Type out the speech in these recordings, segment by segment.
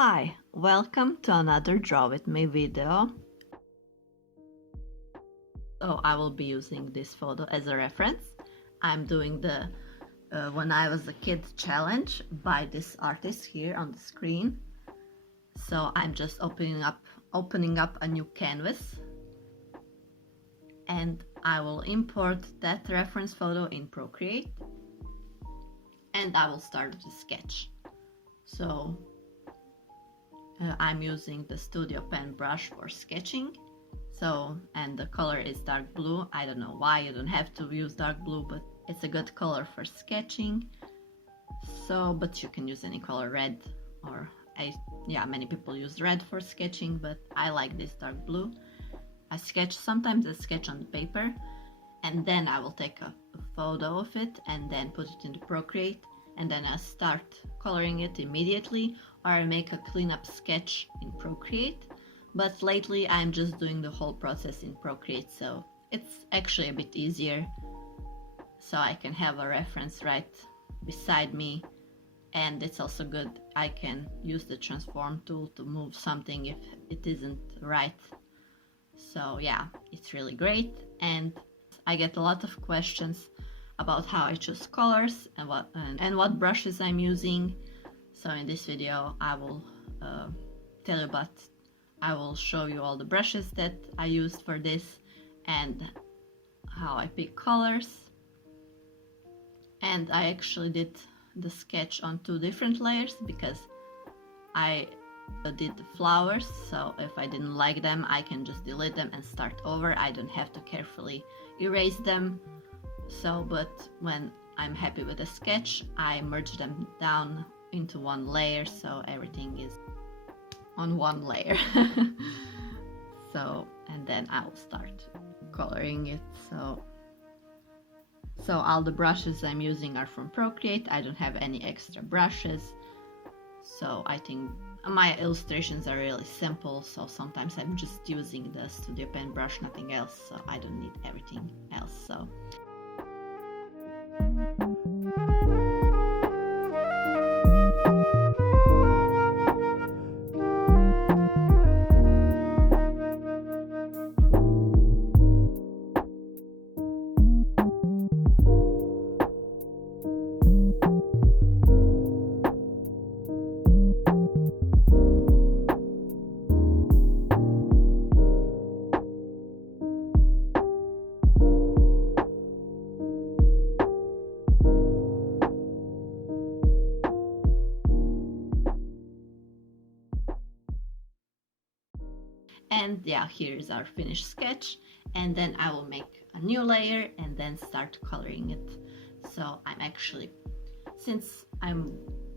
Hi, welcome to another Draw With Me video. So I will be using this photo as a reference. I'm doing the When I Was a Kid challenge by this artist here on the screen. So I'm just opening up a new canvas, and I will import that reference photo in Procreate, and I will start the sketch. So I'm using the Studio Pen brush for sketching. And the color is dark blue. I don't know why you don't have to use dark blue, but it's a good color for sketching. But you can use any color, red, or many people use red for sketching, but I like this dark blue. Sometimes I sketch on the paper, and then I will take a photo of it and then put it into Procreate, and then I start coloring it immediately, or I make a cleanup sketch in Procreate. But lately I'm just doing the whole process in Procreate, so it's actually a bit easier, so I can have a reference right beside me, and it's also good. I can use the transform tool to move something if it isn't right. So yeah, it's really great, and I get a lot of questions about how I choose colors and what brushes I'm using. So in this video I will I will show you all the brushes that I used for this and how I pick colors. And I actually did the sketch on 2 different layers because I did the flowers, so if I didn't like them I can just delete them and start over. I don't have to carefully erase them. But when I'm happy with the sketch, I merge them down into one layer, so everything is on one layer. And then I'll start coloring it. So all the brushes I'm using are from Procreate. I don't have any extra brushes, so I think my illustrations are really simple, so sometimes I'm just using the Studio Pen brush, nothing else, so I don't need everything else. And yeah, here's our finished sketch, and then I will make a new layer and then start coloring it. So since I'm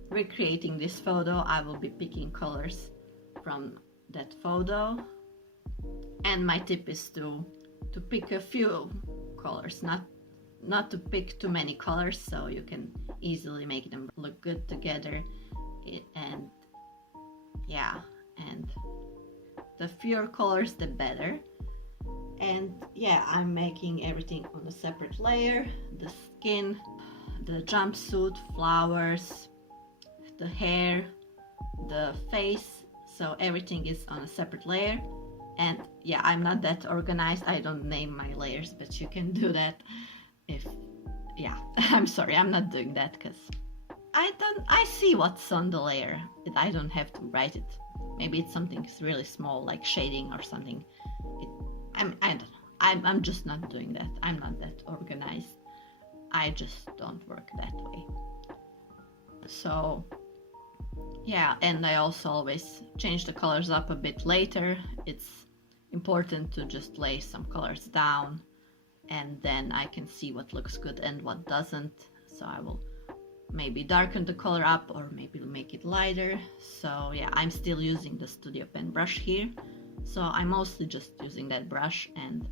recreating this photo, I will be picking colors from that photo, and my tip is to pick a few colors, not to pick too many colors, so you can easily make them look good together. And the fewer colors the better. And yeah, I'm making everything on a separate layer: the skin, the jumpsuit, flowers, the hair, the face, so everything is on a separate layer. And yeah, I'm not that organized. I don't name my layers, but you can do that I'm sorry, I'm not doing that because I see what's on the layer. I don't have to write it. Maybe it's something really small like shading or something. I don't know. I'm just not doing that. I'm not that organized. I just don't work that way. So yeah, and I also always change the colors up a bit later. It's important to just lay some colors down, and then I can see what looks good and what doesn't. So I will maybe darken the color up or maybe make it lighter. So yeah, I'm still using the Studio Pen brush here, so I'm mostly just using that brush, and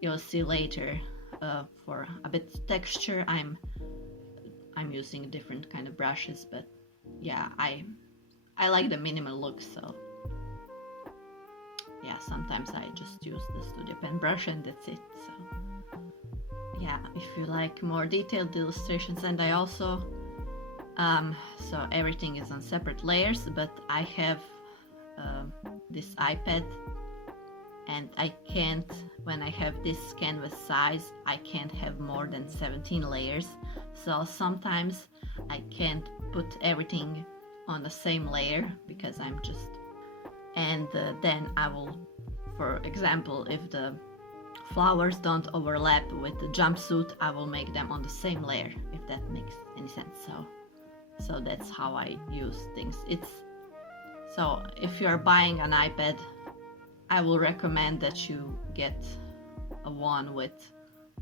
you'll see later for a bit of texture I'm using different kind of brushes. But yeah, I like the minimal look, so yeah, sometimes I just use the Studio Pen brush and that's it. So yeah, if you like more detailed illustrations, and I also So everything is on separate layers, but I have this iPad, and I can't, when I have this canvas size, I can't have more than 17 layers. So sometimes I can't put everything on the same layer because I'm just, and then I will, for example, if the flowers don't overlap with the jumpsuit, I will make them on the same layer, if that makes any sense. So that's how I use things. So if you're buying an iPad, I will recommend that you get a one with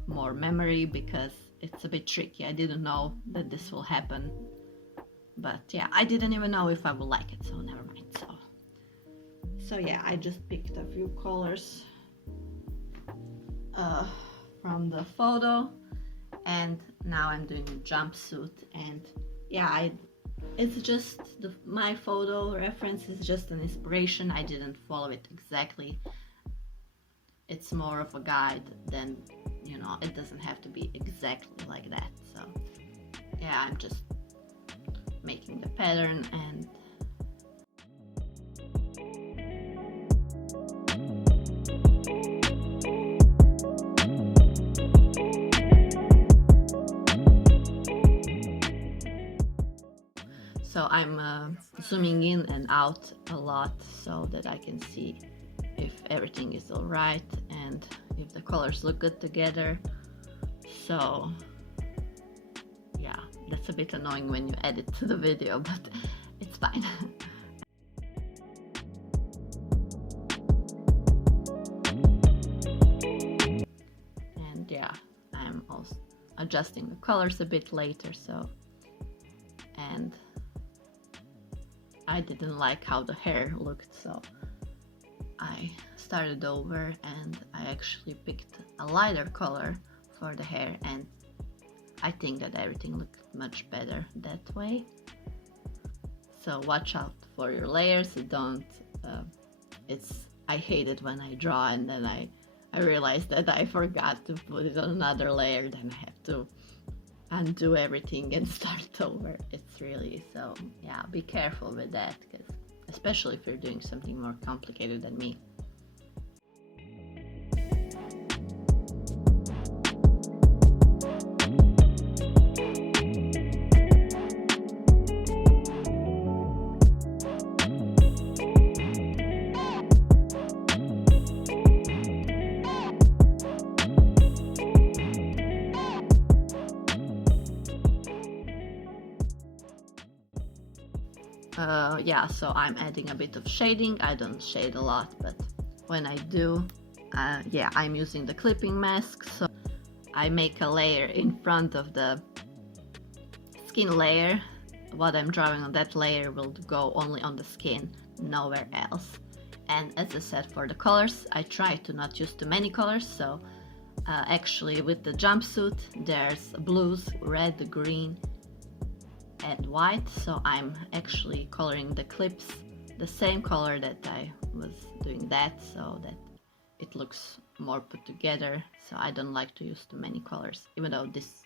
more memory, because it's a bit tricky. I didn't know that this will happen, but yeah, I didn't even know if I would like it, so never mind. So yeah, I just picked a few colors from the photo, and now I'm doing a jumpsuit. And yeah, it's just my photo reference is just an inspiration. I didn't follow it exactly. It's more of a guide than, you know, it doesn't have to be exactly like that. So yeah, I'm just making the pattern. And so I'm zooming in and out a lot so that I can see if everything is all right and if the colors look good together. So yeah, that's a bit annoying when you add it to the video, but it's fine. And yeah, I'm also adjusting the colors a bit later. So, and I didn't like how the hair looked, so I started over and I actually picked a lighter color for the hair, and I think that everything looked much better that way. So watch out for your layers. I hate it when I draw and then I realized that I forgot to put it on another layer, then I have to undo everything and start over. It's really, so yeah, be careful with that, because especially if you're doing something more complicated than me. Yeah, so I'm adding a bit of shading. I don't shade a lot, but when I do, yeah, I'm using the clipping mask. So I make a layer in front of the skin layer. What I'm drawing on that layer will go only on the skin, nowhere else. And as I said, for the colors, I try to not use too many colors. So actually with the jumpsuit, there's blues, red, green, and white, so I'm actually coloring the clips the same color that I was doing that, so that it looks more put together. So I don't like to use too many colors, even though this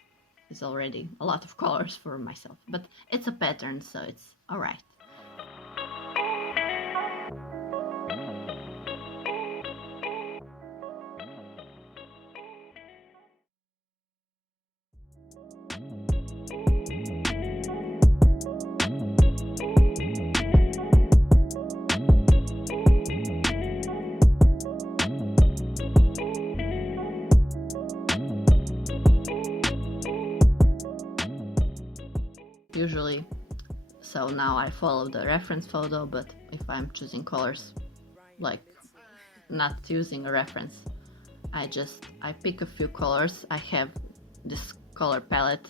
is already a lot of colors for myself, but it's a pattern, so it's alright. Usually, so now I follow the reference photo, but if I'm choosing colors, like not using a reference, I pick a few colors. I have this color palette,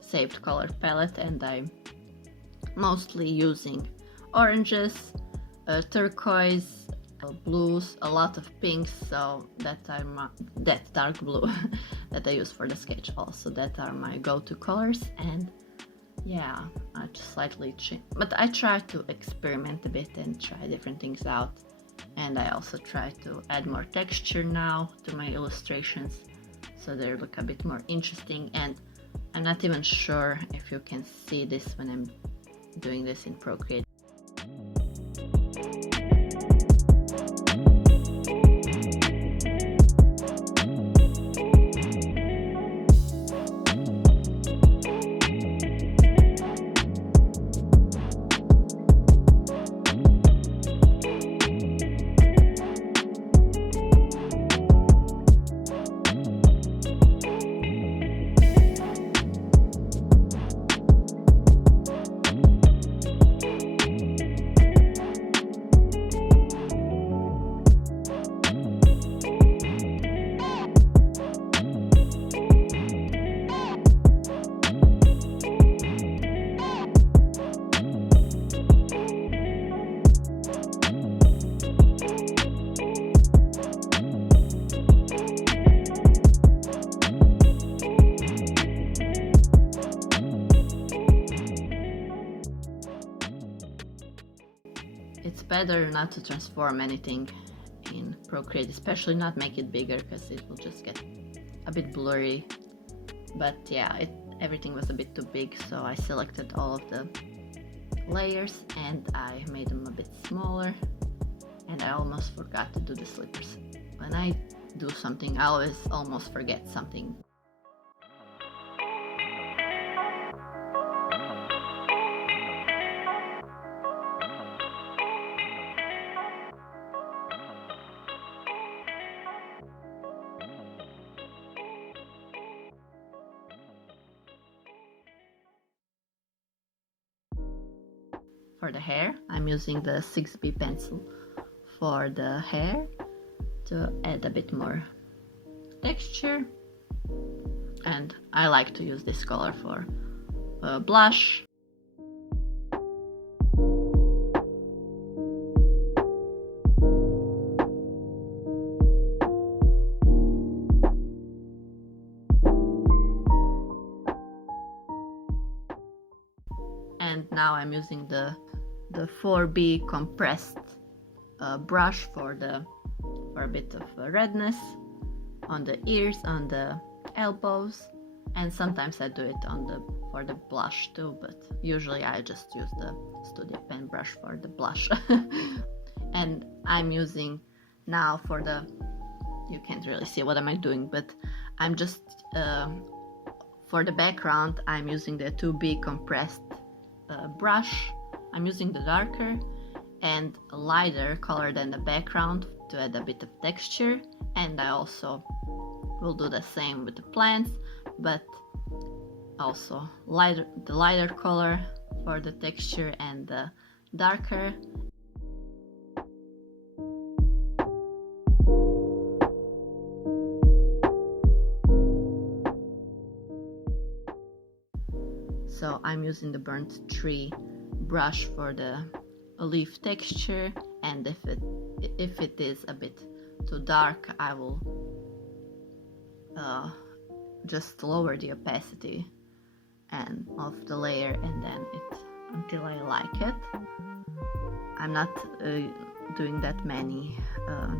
saved color palette, and I'm mostly using oranges, turquoise, blues, a lot of pinks, so that dark blue that I use for the sketch also. That are my go-to colors. And yeah, I just slightly change, but I try to experiment a bit and try different things out. And I also try to add more texture now to my illustrations, so they look a bit more interesting. And I'm not even sure if you can see this when I'm doing this in Procreate. It's better not to transform anything in Procreate, especially not make it bigger, because it will just get a bit blurry. But yeah, everything was a bit too big, so I selected all of the layers and I made them a bit smaller. And I almost forgot to do the slippers. When I do something, I always almost forget something. For the hair, I'm using the 6B pencil for the hair to add a bit more texture, and I like to use this color for blush. And now I'm using the 4B compressed brush for a bit of redness on the ears, on the elbows, and sometimes I do it for the blush too, but usually I just use the Studio Pen brush for the blush. And I'm using now you can't really see what am I doing, but I'm just for the background I'm using the 2B compressed brush. I'm using the darker and a lighter color than the background to add a bit of texture, and I also will do the same with the plants, but also the lighter color for the texture and the darker. So I'm using the burnt tree brush for the leaf texture, and if it is a bit too dark, I will just lower the opacity and of the layer, and then until I like it. I'm not doing that many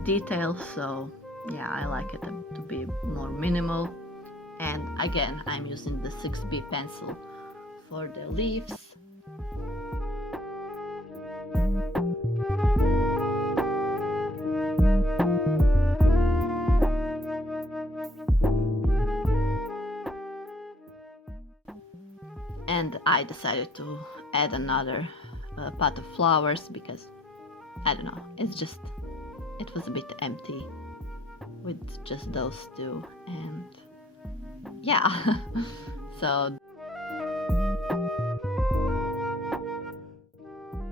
details, so yeah, I like it to be more minimal. And again, I'm using the 6B pencil for the leaves. And I decided to add another pot of flowers because, I don't know, it was a bit empty with just those two, and yeah. So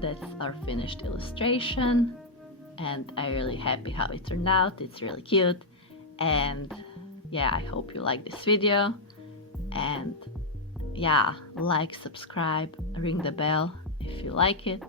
that's our finished illustration, and I'm really happy how it turned out. It's really cute, and yeah, I hope you like this video, and yeah, like, subscribe, ring the bell if you like it,